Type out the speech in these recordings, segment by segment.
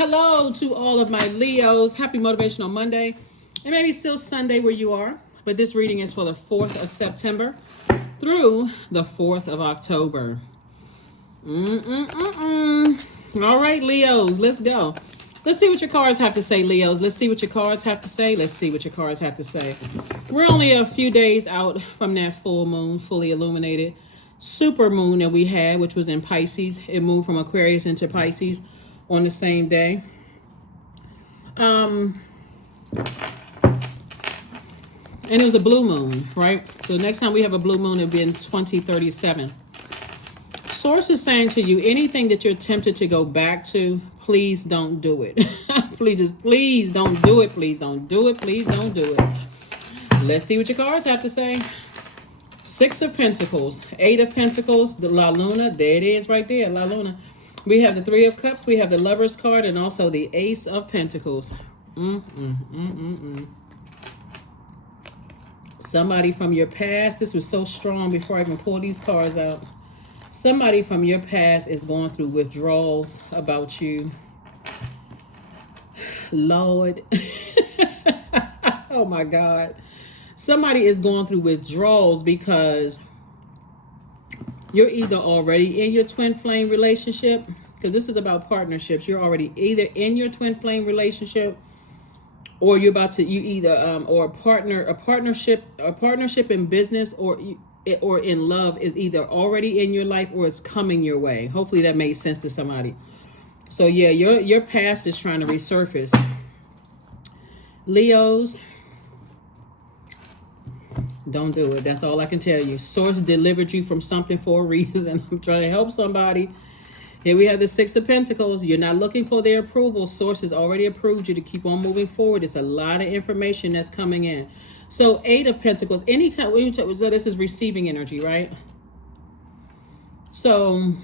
Hello to all of my Leos. Happy Motivational Monday. It may be still Sunday where you are, but this reading is for the 4th of September through the 4th of October. All right, Leos, let's go. Let's see what your cards have to say, Leos. Let's see what your cards have to say. Let's see what your cards have to say. We're only a few days out from that full moon, fully illuminated super moon that we had, which was in Pisces. It moved from Aquarius into Pisces on the same day. And it was a blue moon, right? So the next time we have a blue moon, it'll be in 2037. Source is saying to you, anything that you're tempted to go back to, please don't do it. please don't do it. Please don't do it. Please don't do it. Let's see what your cards have to say. 6 of Pentacles, 8 of Pentacles, the La Luna. There it is right there, La Luna. We have the 3 of Cups, we have the Lover's card, and also the Ace of Pentacles. Somebody from your past, this was so strong before I even pull these cards out. Somebody from your past is going through withdrawals about you. Lord. Oh my God. Somebody is going through withdrawals because you're either already in your twin flame relationship, because this is about partnerships. You're already either in your twin flame relationship, or you're about to, or a partnership in business, or in love is either already in your life or it's coming your way. Hopefully that made sense to somebody. So yeah, your past is trying to resurface. Leos, don't do it. That's all I can tell you. Source delivered you from something for a reason. I'm trying to help somebody. Here we have the 6 of Pentacles. You're not looking for their approval. Source has already approved you to keep on moving forward. It's a lot of information that's coming in. So 8 of Pentacles. So this is receiving energy, right? So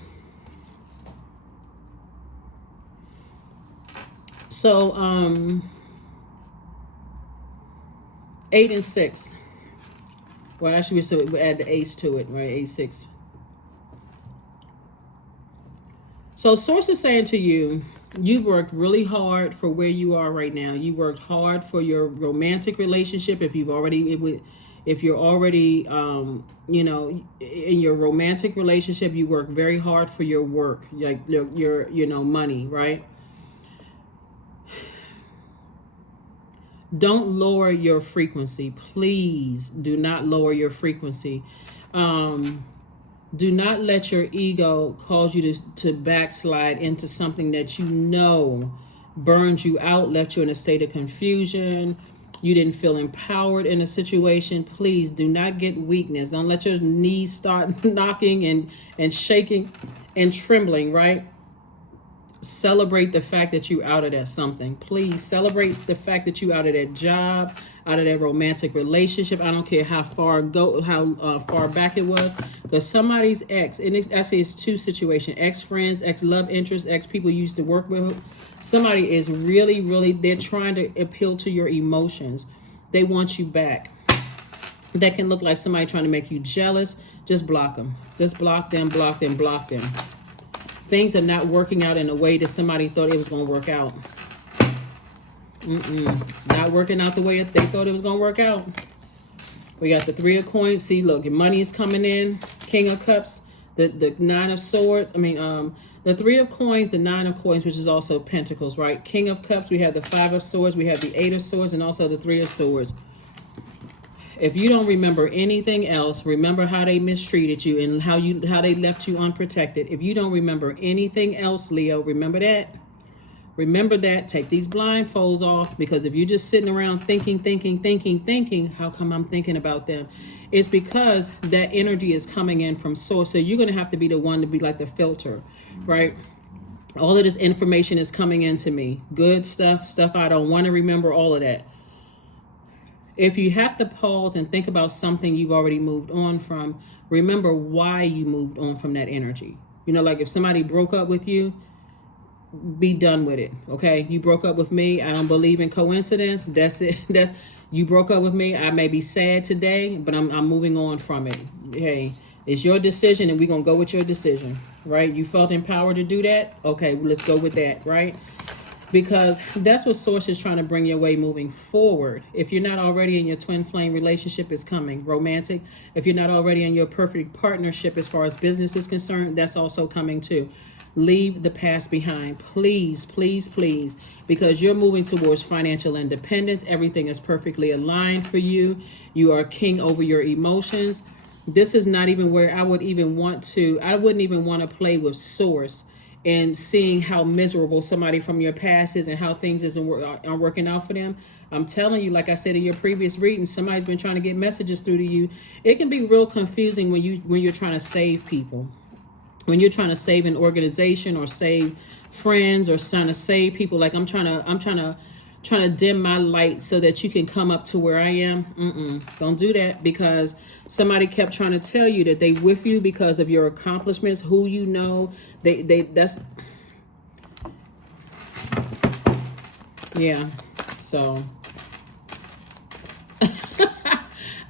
8 and 6. Well, actually, we add the ace to it, right? A6. So Source is saying to you, you've worked really hard for where you are right now. You worked hard for your romantic relationship. If you're already, in your romantic relationship, you work very hard for your work, like your money, right? Don't lower your frequency. Please do not lower your frequency. Do not let your ego cause you to backslide into something that you know burns you out, left you in a state of confusion. You didn't feel empowered in a situation. Please do not get weakness. Don't let your knees start knocking and shaking and trembling, right? Celebrate the fact that you out of that something. Please celebrate the fact that you out of that job, out of that romantic relationship. I don't care how far back it was, because somebody's ex, and it's 2 situations: ex friends, ex love interest, ex people you used to work with. Somebody is really, they're trying to appeal to your emotions. They want you back. That can look like somebody trying to make you jealous. Just block them. Just block them. Things are not working out in a way that somebody thought it was going to work out. Not working out the way they thought it was going to work out. We got the 3 of Coins. See, look, your money is coming in. King of Cups, the 9 of Swords. The 3 of Coins, the 9 of Coins, which is also Pentacles, right? King of Cups, we have the 5 of Swords, we have the 8 of Swords, and also the 3 of Swords. If you don't remember anything else, remember how they mistreated you and how they left you unprotected. If you don't remember anything else, Leo, remember that. Remember that. Take these blindfolds off, because if you're just sitting around thinking, how come I'm thinking about them? It's because that energy is coming in from Source. So you're going to have to be the one to be like the filter, right? All of this information is coming into me. Good stuff I don't want to remember, all of that. If you have to pause and think about something you've already moved on from, remember why you moved on from that energy. Like if somebody broke up with you, be done with it, okay? You broke up with me. I don't believe in coincidence. That's it. You broke up with me. I may be sad today, but I'm moving on from it. Hey, it's your decision, and we're going to go with your decision, right? You felt empowered to do that? Okay, let's go with that, right? because that's what source is trying to bring your way moving forward. If you're not already in your twin flame relationship, is coming romantic. If you're not already in your perfect partnership as far as business is concerned, that's also coming too. Leave the past behind, please, please, please, because you're moving towards financial independence. Everything is perfectly aligned for you. You are king over your emotions. This is not even where I wouldn't even want to play with source and seeing how miserable somebody from your past is and how things aren't working out for them. I'm telling you, like I said in your previous reading, somebody's been trying to get messages through to you. It can be real confusing when you're trying to save people, when you're trying to save an organization or save friends or trying to save people. Like I'm trying to dim my light so that you can come up to where I am. Don't do that, because somebody kept trying to tell you that they with you because of your accomplishments, who you know. That's yeah. So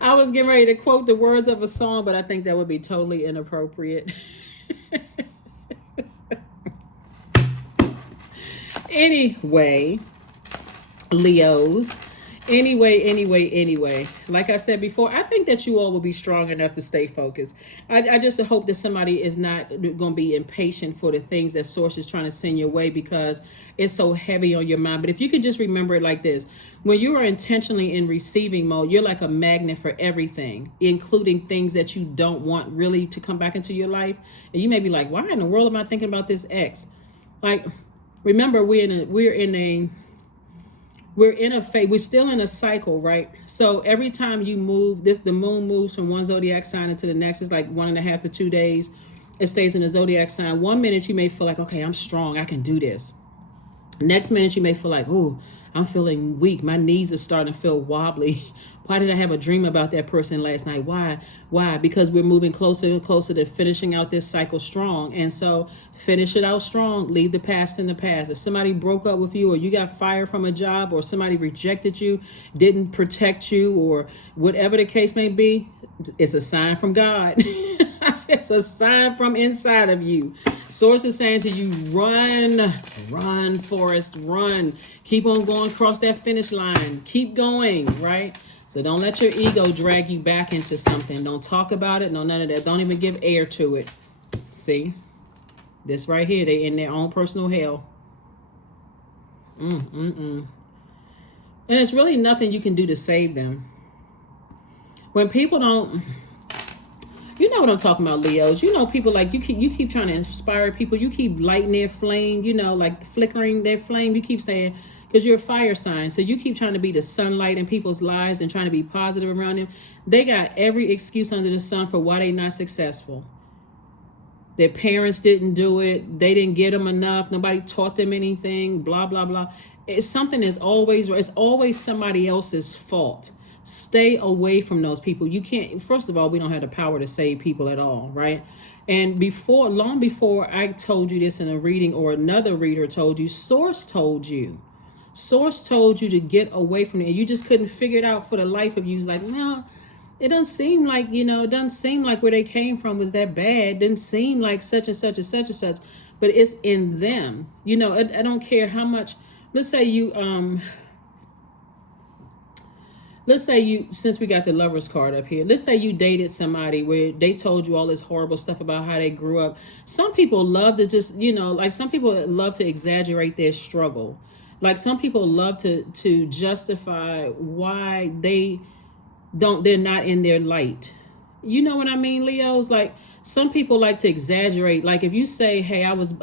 I was getting ready to quote the words of a song, but I think that would be totally inappropriate. Anyway, Leos. Anyway. Like I said before, I think that you all will be strong enough to stay focused. I just hope that somebody is not going to be impatient for the things that source is trying to send your way, because it's so heavy on your mind. But if you could just remember it like this: when you are intentionally in receiving mode, you're like a magnet for everything, including things that you don't want really to come back into your life. And you may be like, why in the world am I thinking about this ex? Like, remember, we're in a phase, we're still in a cycle, right? So every time you move, the moon moves from one zodiac sign into the next. It's like 1.5 to 2 days. It stays in the zodiac sign. 1 minute you may feel like, okay, I'm strong, I can do this. Next minute you may feel like, oh, I'm feeling weak. My knees are starting to feel wobbly. Why did I have a dream about that person last night? Why? Because we're moving closer and closer to finishing out this cycle strong. And so finish it out strong. Leave the past in the past. If somebody broke up with you, or you got fired from a job, or somebody rejected you, didn't protect you, or whatever the case may be, it's a sign from God. It's a sign from inside of you. Source is saying to you, run, Forrest, run. Keep on going across that finish line. Keep going, right? So don't let your ego drag you back into something. Don't talk about it. No, none of that. Don't even give air to it. See? This right here, they in their own personal hell. And it's really nothing you can do to save them. When people don't... You know what I'm talking about, Leos. You know, people like you keep trying to inspire people. You keep lighting their flame, like flickering their flame. You keep saying, because you're a fire sign, so you keep trying to be the sunlight in people's lives and trying to be positive around them. They got every excuse under the sun for why they're not successful. Their parents didn't do it. They didn't get them enough. Nobody taught them anything, blah, blah, blah. It's always somebody else's fault. Stay away from those people. You can't, first of all, we don't have the power to save people at all, right? And long before I told you this in a reading, or another reader told you, Source told you to get away from it. And you just couldn't figure it out for the life of you. It's like, no, it doesn't seem like, it doesn't seem like where they came from was that bad. It didn't seem like such and such and such and such, but it's in them. I don't care how much, let's say since we got the Lovers card up here, let's say you dated somebody where they told you all this horrible stuff about how they grew up. Some people love to just, some people love to exaggerate their struggle. Like some people love to justify why they're not in their light. You know what I mean, Leos? Like some people like to exaggerate. Like if you say, hey, I was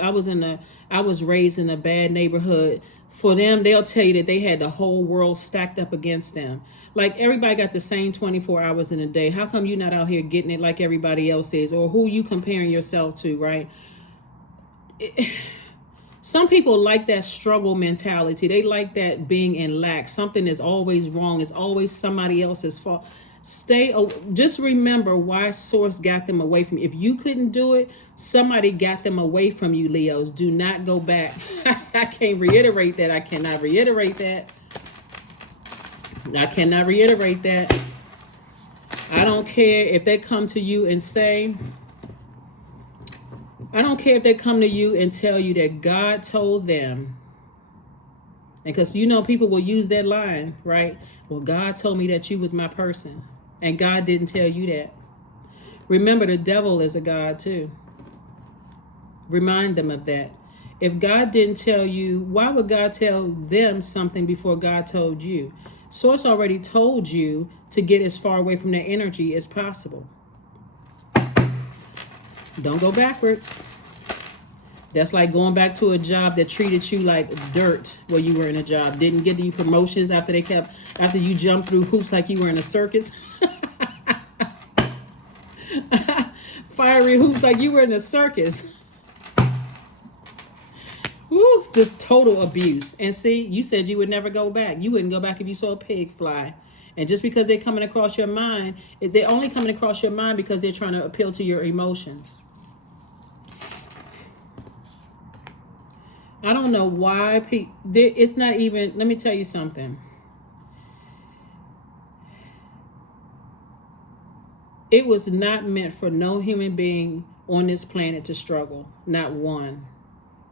raised in a bad neighborhood, for them, they'll tell you that they had the whole world stacked up against them. Like everybody got the same 24 hours in a day. How come you're not out here getting it like everybody else is? Or who you comparing yourself to, right? Some people like that struggle mentality. They like that being in lack. Something is always wrong. It's always somebody else's fault. Just remember why Source got them away from you. If you couldn't do it, somebody got them away from you, Leos. Do not go back. I can't reiterate that. I cannot reiterate that. I don't care if they come to you and say, I don't care if they come to you and tell you that God told them Because you know people will use that line, right? Well, God told me that you was my person. And God didn't tell you that. Remember, the devil is a God too. Remind them of that. If God didn't tell you, why would God tell them something before God told you? Source already told you to get as far away from that energy as possible. Don't go backwards. That's like going back to a job that treated you like dirt while you were in a job. Didn't give you promotions after you jumped through hoops like you were in a circus. Fiery hoops like you were in a circus. Woo, just total abuse. And see, you said you would never go back. You wouldn't go back if you saw a pig fly. And just because they're coming across your mind, they're only coming across your mind because they're trying to appeal to your emotions. I don't know why it's not even, let me tell you something. It was not meant for no human being on this planet to struggle. Not one.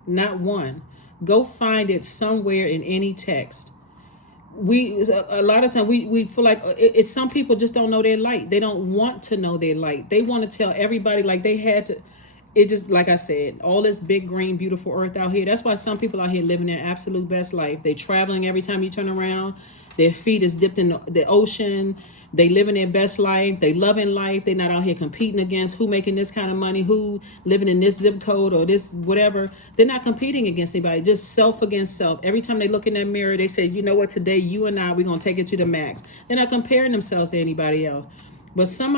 Not one. Go find it somewhere in any text. A lot of times we feel like it's some people just don't know their light. They don't want to know their light. They want to tell everybody like they had to. It just, like I said, all this big, green, beautiful earth out here. That's why some people out here living their absolute best life. They traveling every time you turn around. Their feet is dipped in the ocean. They living their best life. They loving life. They're not out here competing against who making this kind of money, who living in this zip code or this whatever. They're not competing against anybody, just self against self. Every time they look in that mirror, they say, you know what, today you and we're going to take it to the max. They're not comparing themselves to anybody else. But some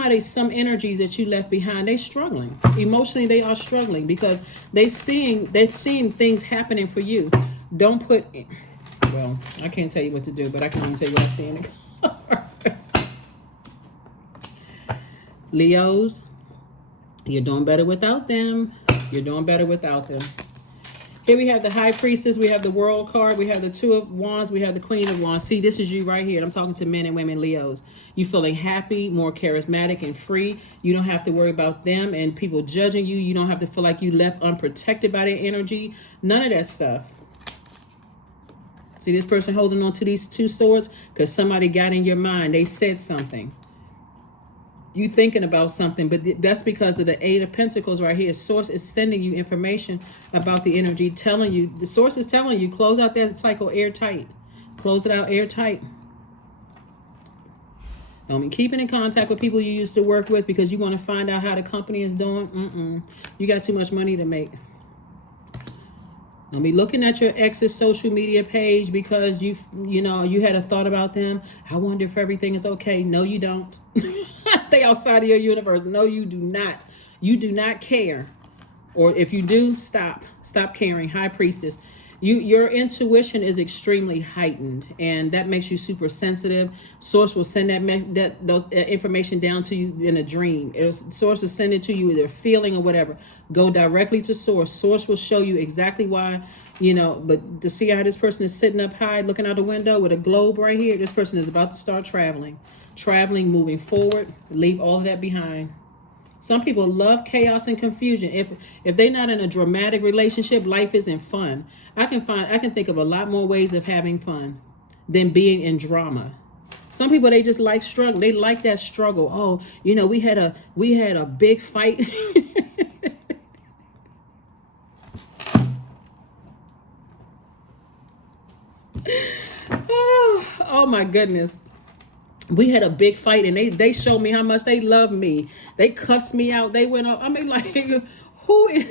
energies that you left behind, they struggling. Emotionally, they are struggling because they're seeing things happening for you. Don't put, well, I can't tell you what to do, but I can only tell you what I see in the cards. Leos, you're doing better without them. You're doing better without them. Here we have the High Priestess. We have the World card. We have the Two of Wands. We have the Queen of Wands. See, this is you right here. I'm talking to men and women, Leos. You feeling happy, more charismatic and free. You don't have to worry about them and people judging you. You don't have to feel like you left unprotected by their energy. None of that stuff. See this person holding on to these two swords? Because somebody got in your mind. They said something. You thinking about something, but that's because of the Eight of Pentacles right here. Source is sending you information about the energy, telling you, the source is telling you, close out that cycle airtight. Close it out airtight. Don't be keeping in contact with people you used to work with because you want to find out how the company is doing. You got too much money to make. Don't be looking at your ex's social media page because you had a thought about them. I wonder if everything is okay. No, you don't. They outside of your universe. No, you do not. You do not care. Or if you do, stop caring. High Priestess. Your intuition is extremely heightened, and that makes you super sensitive. Source will send those information down to you in a dream. Source will send it to you with a feeling or whatever. Go directly to Source. Source will show you exactly why, but to see how this person is sitting up high, looking out the window with a globe right here, this person is about to start traveling, moving forward. Leave all of that behind. Some people love chaos and confusion. If they're not in a dramatic relationship, life isn't fun. I can think of a lot more ways of having fun than being in drama. Some people, they just like struggle. They like that struggle. Oh, we had a big fight. oh my goodness. We had a big fight and they showed me how much they love me. They cussed me out. They went up. I mean, like, who is...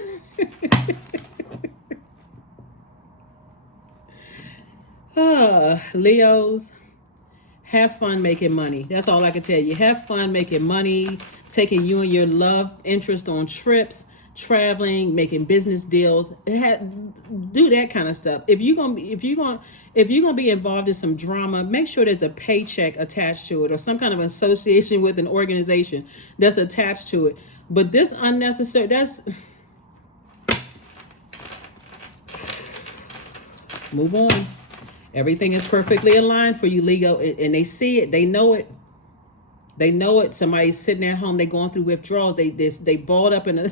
Leos, have fun making money. That's all I can tell you. Have fun making money, taking you and your love interest on trips, traveling, making business deals. Do that kind of stuff. If you're gonna be involved in some drama, make sure there's a paycheck attached to it or some kind of association with an organization that's attached to it. But this unnecessary, move on. Everything is perfectly aligned for you, Leo, and they see it. They know it. They know it. Somebody's sitting at home. They going through withdrawals. They balled up in a.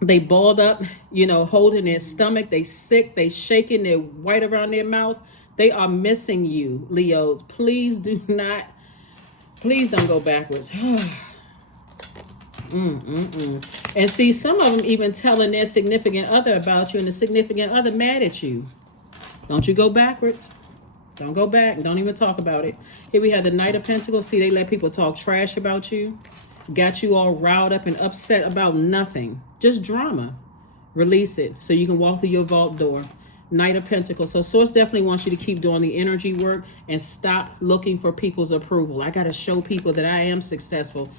They balled up, holding their stomach. They sick. They shaking. They're white around their mouth. They are missing you, Leos. Please don't go backwards. And see, some of them even telling their significant other about you, and the significant other mad at you. Don't you go backwards. Don't go back. Don't even talk about it. Here we have the Knight of Pentacles. See, they let people talk trash about you. Got you all riled up and upset about nothing. Just drama. Release it so you can walk through your vault door. Knight of Pentacles. So Source definitely wants you to keep doing the energy work and stop looking for people's approval. I got to show people that I am successful.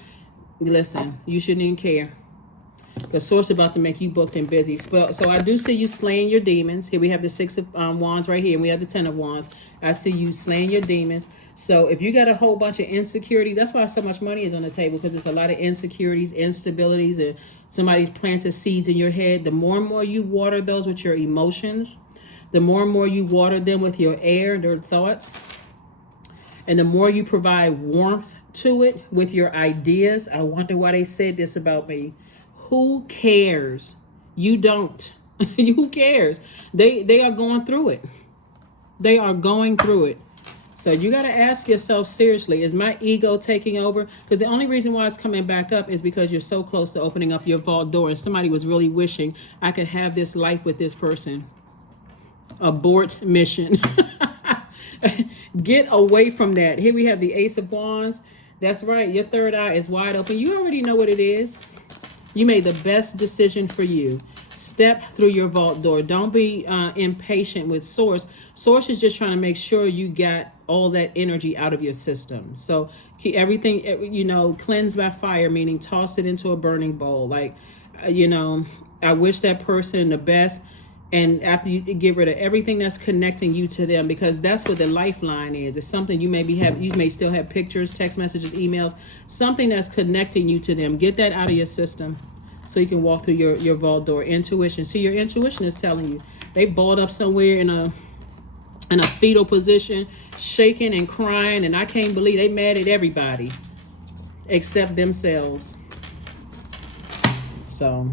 Listen, you shouldn't even care. The Source is about to make you booked and busy. So I do see you slaying your demons. Here we have the Six of Wands right here, and we have the Ten of Wands. I see you slaying your demons. So if you got a whole bunch of insecurities, that's why so much money is on the table, because it's a lot of insecurities, instabilities, and somebody's planted seeds in your head. The more and more you water those with your emotions, the more and more you water them with your air, their thoughts, and the more you provide warmth to it with your ideas. I wonder why they said this about me. Who cares? You don't. Who cares? They are going through it. They are going through it. So you got to ask yourself seriously, is my ego taking over? Because the only reason why it's coming back up is because you're so close to opening up your vault door, and somebody was really wishing I could have this life with this person. Abort mission. Get away from that. Here we have the Ace of Wands. That's right. Your third eye is wide open. You already know what it is. You made the best decision for you. Step through your vault door. Don't be impatient with Source. Source is just trying to make sure you got all that energy out of your system. So keep everything, cleanse by fire, meaning toss it into a burning bowl. Like, I wish that person the best. And after you get rid of everything that's connecting you to them, because that's what the lifeline is. It's something you may still have pictures, text messages, emails, something that's connecting you to them. Get that out of your system so you can walk through your vault door. Intuition. See, your intuition is telling you they balled up somewhere in a fetal position, shaking and crying, and I can't believe they mad at everybody except themselves. So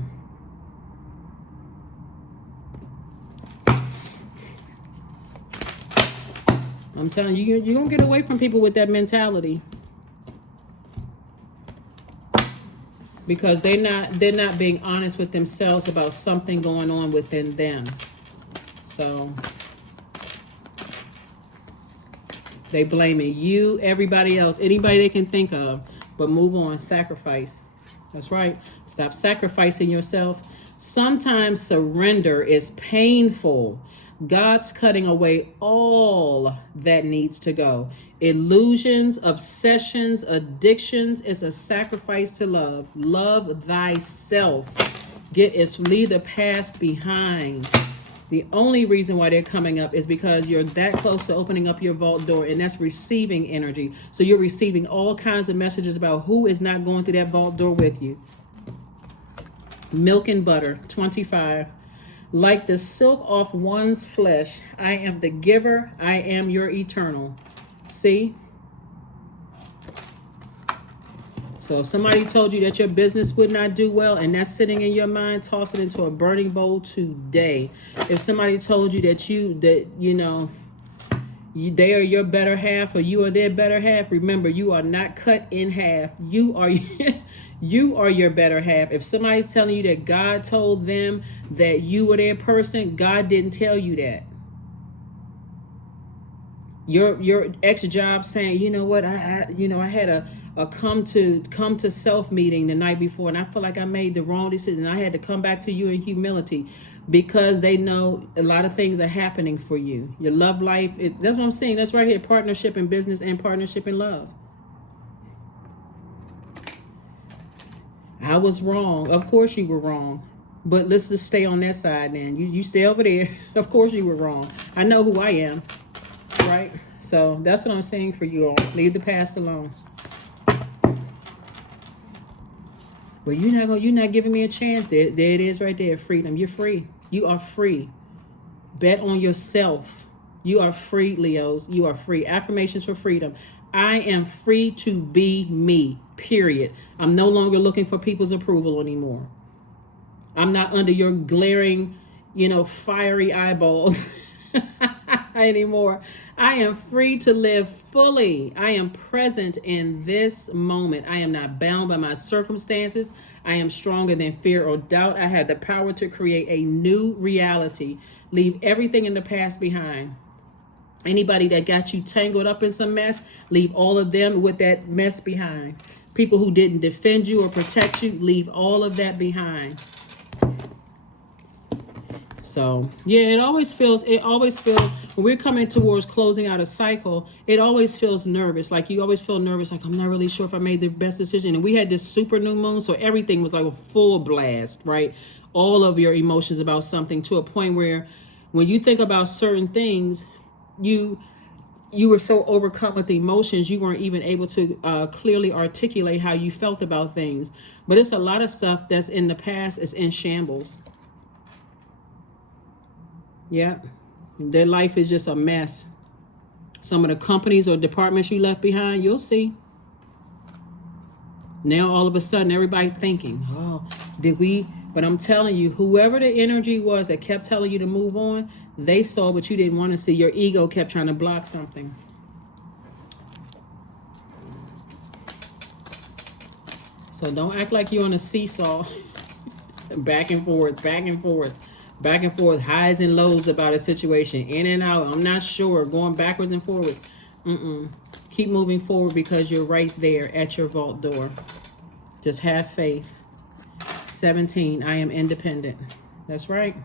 I'm telling you, you're going to get away from people with that mentality. Because they're not being honest with themselves about something going on within them. So they blaming you, everybody else, anybody they can think of. But move on, sacrifice. That's right. Stop sacrificing yourself. Sometimes surrender is painful. God's cutting away all that needs to go. Illusions, obsessions, addictions. It's a sacrifice to love. Love thyself. Leave the past behind. The only reason why they're coming up is because you're that close to opening up your vault door, and that's receiving energy. So you're receiving all kinds of messages about who is not going through that vault door with you. Milk and butter, 25. Like the silk off one's flesh, I am the giver, I am your eternal. See? So if somebody told you that your business would not do well and that's sitting in your mind, toss it into a burning bowl today. If somebody told you that they are your better half or you are their better half, remember, you are not cut in half. You are you are your better half. If somebody's telling you that God told them that you were their person, God didn't tell you that. Your ex-job saying, you know what, I had a come to self meeting the night before, and I feel like I made the wrong decision. I had to come back to you in humility, because they know a lot of things are happening for you. Your love life that's what I'm saying. That's right here, partnership in business and partnership in love. I was wrong. Of course you were wrong. But let's just stay on that side then. You stay over there. Of course you were wrong. I know who I am. Right? So that's what I'm saying for you all. Leave the past alone. Well, you're not giving me a chance. There it is right there. Freedom. You're free. You are free. Bet on yourself. You are free, Leos. You are free. Affirmations for freedom. I am free to be me, period. I'm no longer looking for people's approval anymore. I'm not under your glaring, fiery eyeballs anymore. I am free to live fully. I am present in this moment. I am not bound by my circumstances. I am stronger than fear or doubt. I have the power to create a new reality. Leave everything in the past behind. Anybody that got you tangled up in some mess, leave all of them with that mess behind. People who didn't defend you or protect you, leave all of that behind. So, yeah, it always feels, when we're coming towards closing out a cycle, it always feels nervous. Like you always feel nervous, like I'm not really sure if I made the best decision. And we had this super new moon, so everything was like a full blast, right? All of your emotions about something, to a point where when you think about certain things, you were so overcome with emotions, you weren't even able to clearly articulate how you felt about things. But it's a lot of stuff that's in the past is in shambles. Yeah, their life is just a mess. Some of the companies or departments you left behind, you'll see. Now all of a sudden everybody thinking, oh, did we? But I'm telling you, whoever the energy was that kept telling you to move on, they saw what you didn't want to see. Your ego kept trying to block something. So don't act like you're on a seesaw. Back and forth, back and forth, back and forth, highs and lows about a situation, in and out. I'm not sure, going backwards and forwards. Keep moving forward, because you're right there at your vault door. Just have faith. 17, I am independent. That's right.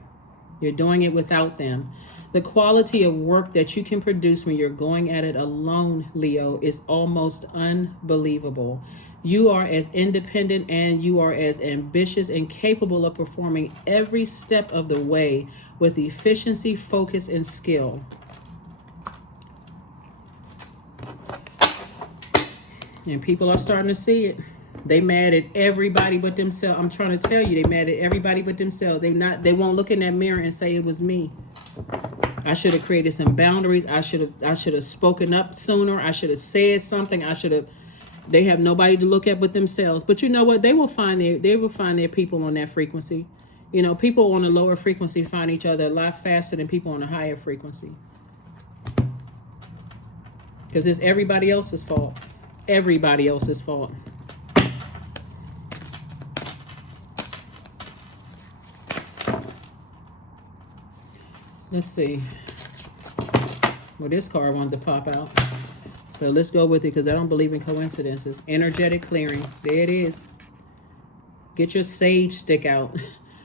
You're doing it without them. The quality of work that you can produce when you're going at it alone, Leo, is almost unbelievable. You are as independent and you are as ambitious and capable of performing every step of the way with efficiency, focus, and skill. And people are starting to see it. They mad at everybody but themselves. I'm trying to tell you, they mad at everybody but themselves. They won't look in that mirror and say it was me. I should have created some boundaries. I should have spoken up sooner. I should have said something. They have nobody to look at but themselves. But you know what? They will find their people on that frequency. People on a lower frequency find each other a lot faster than people on a higher frequency. Because it's everybody else's fault. Everybody else's fault. Let's see. Well, this card wanted to pop out. So let's go with it, because I don't believe in coincidences. Energetic clearing. There it is. Get your sage stick out.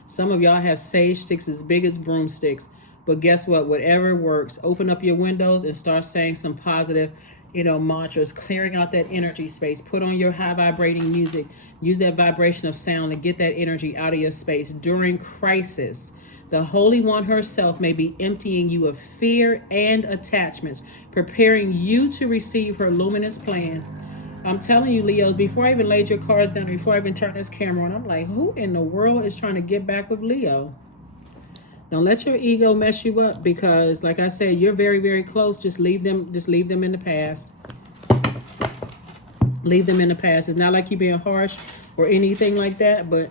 Some of y'all have sage sticks as big as broomsticks. But guess what? Whatever works. Open up your windows and start saying some positive, mantras, clearing out that energy space. Put on your high vibrating music. Use that vibration of sound to get that energy out of your space. During crisis, the Holy One herself may be emptying you of fear and attachments, preparing you to receive her luminous plan. I'm telling you, Leos, before I even laid your cards down, before I even turned this camera on, I'm like, who in the world is trying to get back with Leo? Don't let your ego mess you up, because like I said, you're very, very close. Just leave them in the past. Leave them in the past. It's not like you being harsh or anything like that, but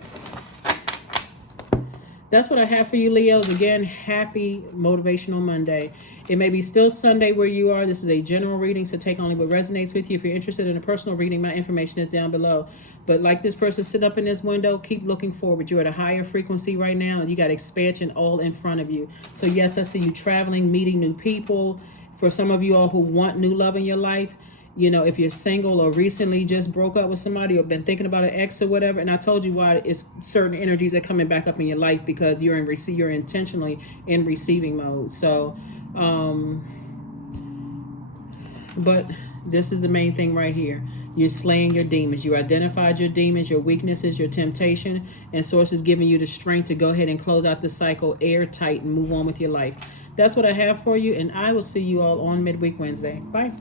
that's what I have for you, Leos. Again, happy Motivational Monday. It may be still Sunday where you are. This is a general reading, so take only what resonates with you. If you're interested in a personal reading, my information is down below. But like this person sit up in this window, keep looking forward. You're at a higher frequency right now, and you got expansion all in front of you. So yes, I see you traveling, meeting new people. For some of you all who want new love in your life, if you're single or recently just broke up with somebody or been thinking about an ex or whatever, and I told you why, it's certain energies that are coming back up in your life because you're intentionally in receiving mode. So, but this is the main thing right here. You're slaying your demons. You identified your demons, your weaknesses, your temptation, and Source is giving you the strength to go ahead and close out the cycle airtight and move on with your life. That's what I have for you, and I will see you all on Midweek Wednesday. Bye.